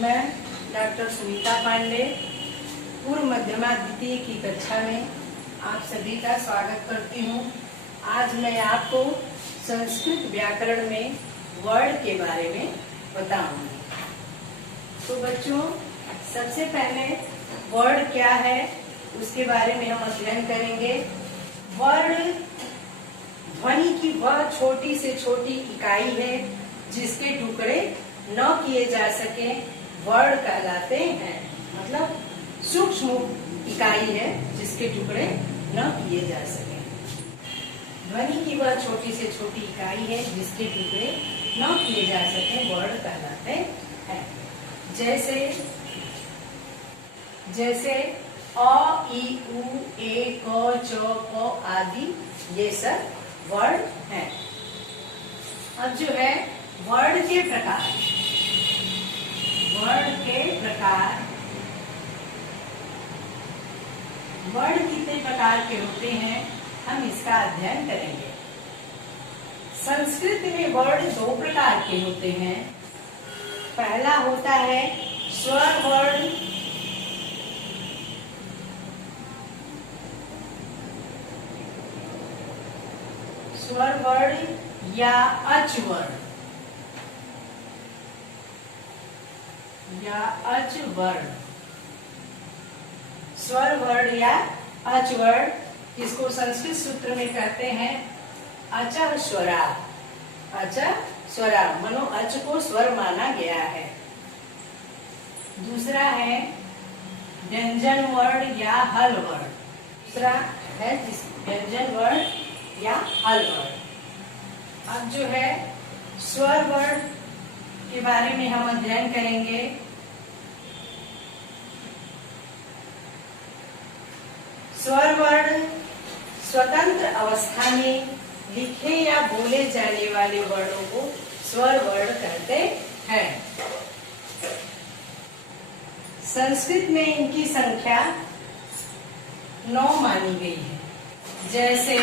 मैं डॉक्टर सुनीता पांडे पूर्व मध्यमा द्वितीय की कक्षा में आप सभी का स्वागत करती हूँ। आज मैं आपको संस्कृत व्याकरण में वर्ड के बारे में बताऊंगी। तो बच्चों, सबसे पहले वर्ड क्या है उसके बारे में हम अध्ययन करेंगे। वर्ड ध्वनि की वह छोटी से छोटी इकाई है जिसके टुकड़े न किए जा सके वर्ड कहलाते हैं। मतलब सूक्ष्म इकाई है जिसके टुकड़े न किए जा सके। ध्वनि की वह छोटी से छोटी इकाई है जिसके टुकड़े न किए जा सके वर्ड कहलाते हैं। जैसे अ, ई, उ, ए, क, च, क आदि ये सब वर्ड हैं। अब जो है वर्ड के प्रकार, वर्ड कितने प्रकार के होते हैं हम इसका अध्ययन करेंगे। संस्कृत में वर्ड दो प्रकार के होते हैं। पहला होता है स्वर वर्ड, स्वर वर्ड या अच वर्ड स्वर वर्ड या अच वर्ड, इसको संस्कृत सूत्र में कहते हैं अच स्वरा। अच स्वरा मनो अच को स्वर माना गया है। दूसरा है व्यंजन वर्ड या हल वर्ड। दूसरा है व्यंजन वर्ड या हल वर्ड। अब जो है स्वर वर्ड के बारे में हम अध्ययन करेंगे। स्वर वर्ड स्वतंत्र अवस्था में लिखे या बोले जाने वाले वर्णों को स्वर वर्ड कहते हैं। संस्कृत में इनकी संख्या 9 मानी गई है। जैसे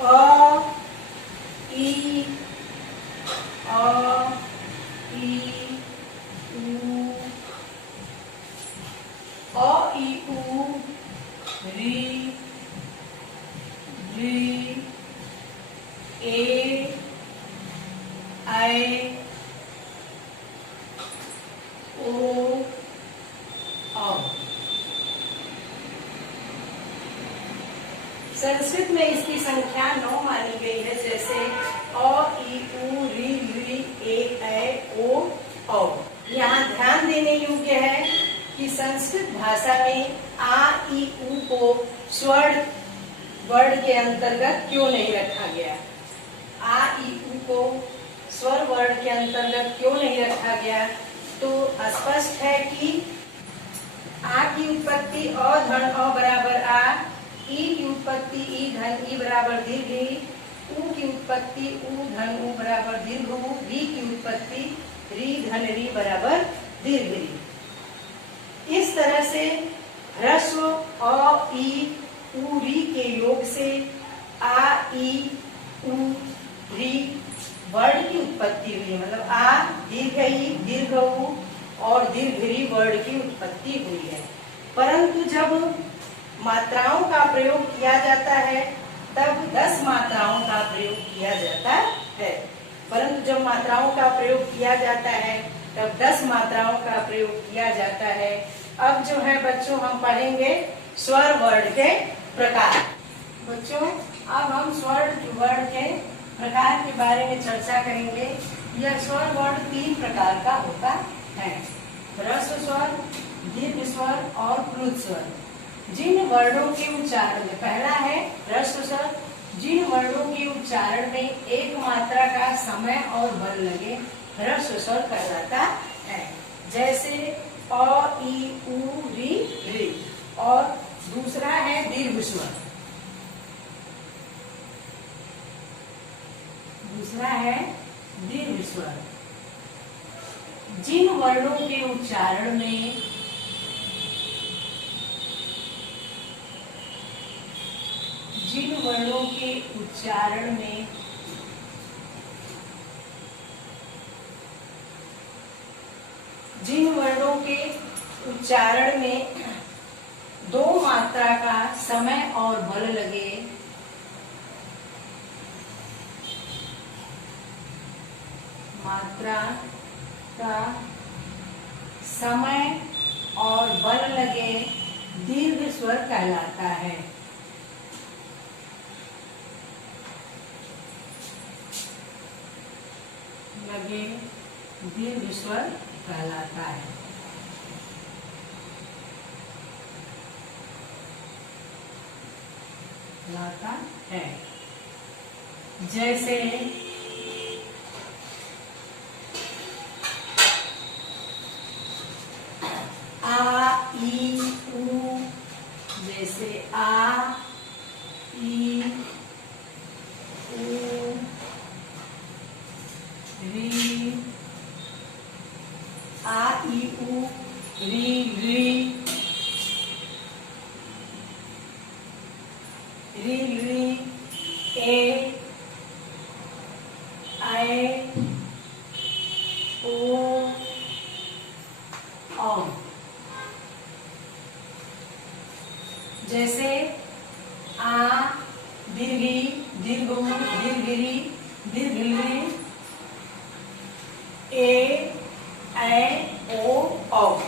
अ, ई, उ, री, ए, ऐ, ओ, औ। संस्कृत में इसकी संख्या 9 मानी गई है। जैसे अ, ई, उ, री, ए, ऐ, ओ, औ। यहाँ ध्यान देने योग्य है कि संस्कृत भाषा में आ, ई, उ को स्वर वर्ड के अंतर्गत क्यों नहीं रखा गया। आ, ई, उ को स्वर वर्ड के अंतर्गत क्यों नहीं रखा गया, तो स्पष्ट है कि आ की उत्पत्ति अ धन अ बराबर आ, ई की उत्पत्ति ई धन ई बराबर दीर्घ ई, उ की उत्पत्ति उ धन उ बराबर दीर्घ उ, री की उत्पत्ति री धन री बराबर दीर्घ री। इस तरह से ह्रस्व अ, ई, उ, री के योग से आ, ई, उ, री वर्ड की उत्पत्ति हुई। मतलब आ दीर्घ ई दीर्घ उ और दीर्घ री वर्ड की उत्पत्ति हुई है। परंतु जब मात्राओं का प्रयोग किया जाता है तब 10 मात्राओं का प्रयोग किया जाता है। परंतु जब मात्राओं का प्रयोग किया जाता है तब 10 मात्राओं का प्रयोग किया जाता है। अब जो है बच्चों हम पढ़ेंगे स्वर वर्ड के प्रकार। बच्चों, अब हम स्वर वर्ड के प्रकार के बारे में चर्चा करेंगे। यह स्वर वर्ड 3 प्रकार का होता है। ह्रस्व स्वर, दीर्घ स्वर और प्लुत स्वर। जिन वर्णों के उच्चारण में, पहला है ह्रस्व स्वर, जिन वर्णों के उच्चारण में एक मात्रा का समय और बल लगे ह्रस्व स्वर कहलाता है। जैसे अ, ई, उ, री। और दूसरा है दीर्घ स्वर। दूसरा है दीर्घ स्वर, जिन वर्णों के उच्चारण में जिन वर्णों के उच्चारण में उच्चारण में दो मात्रा का समय और बल लगे, मात्रा का समय और बल लगे दीर्घ स्वर कहलाता है। लगे दीर्घ स्वर कहलाता है। कहलाता है। जैसे आ ई उ, जैसे आ ई उ री, आ ई उ री री, री री ए ऐ ओ औ। जैसे आ दीर्घी दीर्घ दीर्घी दीर्घी, ए ऐ ओ औ,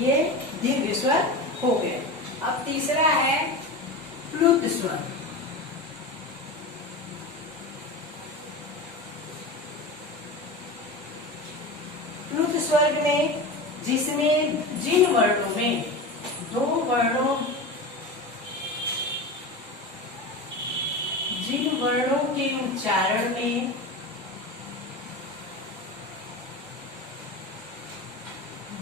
ये दीर्घ स्वर हो गए। अब तीसरा है प्लुत स्वर। प्लुत स्वर में जिसमें जिन वर्णों में दो वर्णों, जिन वर्णों के उच्चारण में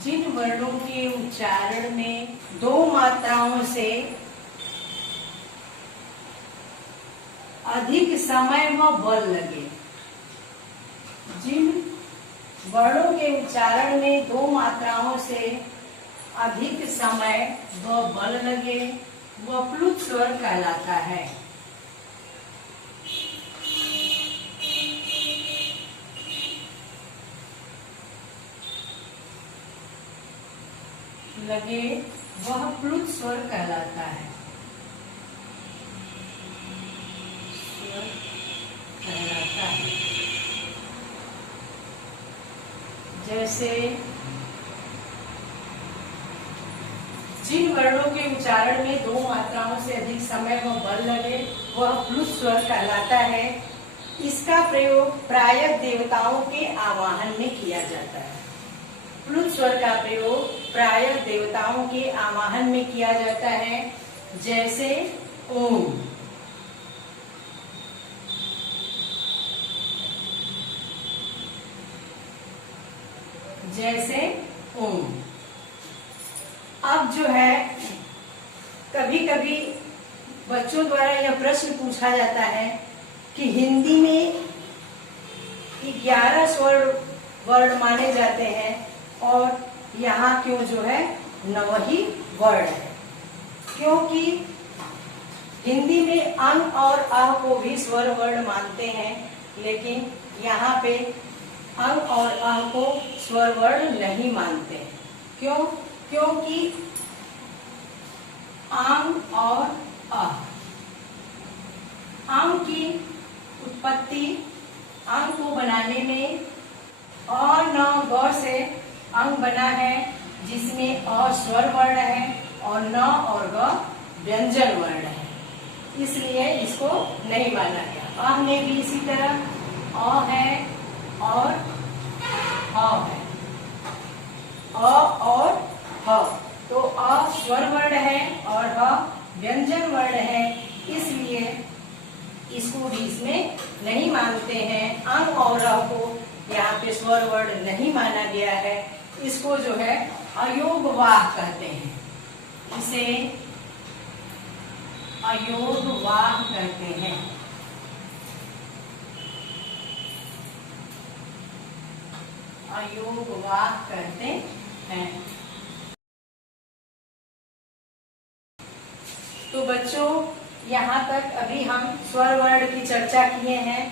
जिन वर्णों के उच्चारण में दो मात्राओं से अधिक समय व बल लगे, जिन वर्णों के उच्चारण में दो मात्राओं से अधिक समय व बल लगे वह प्लुत स्वर कहलाता है। लगे वह प्लुत स्वर कहलाता है। स्वर कहलाता है। जैसे जिन वर्णों के उच्चारण में दो मात्राओं से अधिक समय व बल लगे वह प्लुत स्वर कहलाता है। इसका प्रयोग प्रायः देवताओं के आवाहन में किया जाता है। प्लुत स्वर का प्रयोग प्रायः देवताओं के आवाहन में किया जाता है। जैसे ओम, जैसे ओम। अब जो है कभी कभी बच्चों द्वारा यह प्रश्न पूछा जाता है कि हिंदी में 11 स्वर वर्ण माने जाते हैं और यहाँ क्यों जो है 9 ही वर्ण है। क्योंकि हिंदी में अं और अ को भी स्वर वर्ण मानते हैं, लेकिन यहाँ पे अं और अ को स्वर वर्ण नहीं मानते। क्यों? क्योंकि आंग और अ, आंग की उत्पत्ति अंग को बनाने में अ न ग से अंग बना है, जिसमें अ स्वर वर्ण है और न और ग व्यंजन वर्ण है, इसलिए इसको नहीं माना गया। अ में भी इसी तरह अ है और ह है, अ और ह, तो अ स्वर वर्ण है और ह व्यंजन वर्ण है, इसलिए इसको भी इसमें नहीं मानते हैं। अंग और अ को यहाँ पे स्वर वर्ण नहीं माना गया है। इसको जो है अयोगवाह कहते हैं, इसे अयोगवाह कहते हैं। अयोगवाह कहते हैं। तो बच्चों, यहाँ तक अभी हम स्वर वर्ण की चर्चा किए हैं।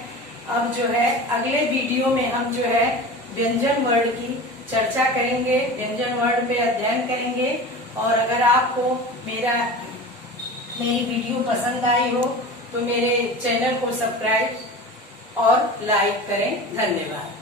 अब जो है अगले वीडियो में हम जो है व्यंजन वर्ण की चर्चा करेंगे, व्यंजन वर्ड पे अध्ययन करेंगे। और अगर आपको मेरी वीडियो पसंद आई हो तो मेरे चैनल को सब्सक्राइब और लाइक करें। धन्यवाद।